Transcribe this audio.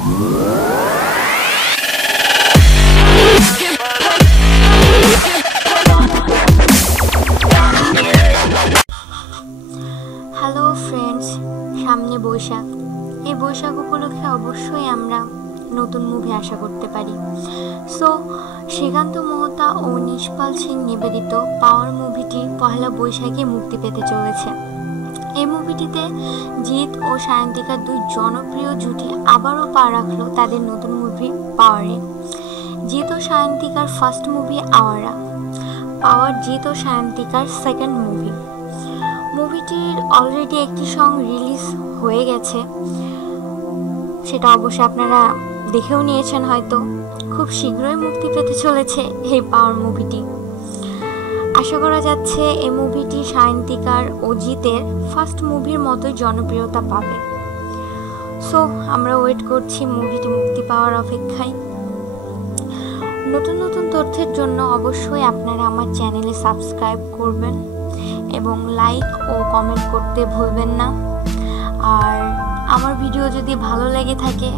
Hello friends, সামনে বৈশাখ। এই বৈশাখ উপলক্ষে অবশ্যই আমরা নতুন মুভি আশা করতে পারি। সো শ্রীকান্ত মোহতা ও নিষ্পাল সিং নিবেদিত পাওয়ার মুভিটি পহেলা বৈশাখে মুক্তি পেতে চলেছে। এই মুভিটিতে জিৎ ও সায়ন্তিকার দুই জনপ্রিয় জুটি আবারও পা রাখলো তাদের নতুন মুভি পাওয়ারে। জিৎ ও সায়ন্তিকার ফার্স্ট মুভি আওয়ারা, পাওয়ার জিৎ ও সায়ন্তিকার সেকেন্ড মুভি। মুভিটির অলরেডি একটি সং রিলিজ হয়ে গেছে, সেটা অবশ্যই আপনারা দেখেও নিয়েছেন হয়তো। খুব শীঘ্রই মুক্তি পেতে চলেছে এই পাওয়ার মুভিটি। আশা করা যাচ্ছে এই মুভিটি সায়ন্তিকার ও জিতের ফার্স্ট মুভির মতোই জনপ্রিয়তা পাবে। সো আমরা ওয়েট করছি মুভিটি মুক্তি পাওয়ার অপেক্ষায়। নতুন নতুন তথ্যের জন্য অবশ্যই আপনারা আমার চ্যানেলে সাবস্ক্রাইব করবেন এবং লাইক ও কমেন্ট করতে ভুলবেন না। আর আমার ভিডিও যদি ভালো লেগে থাকে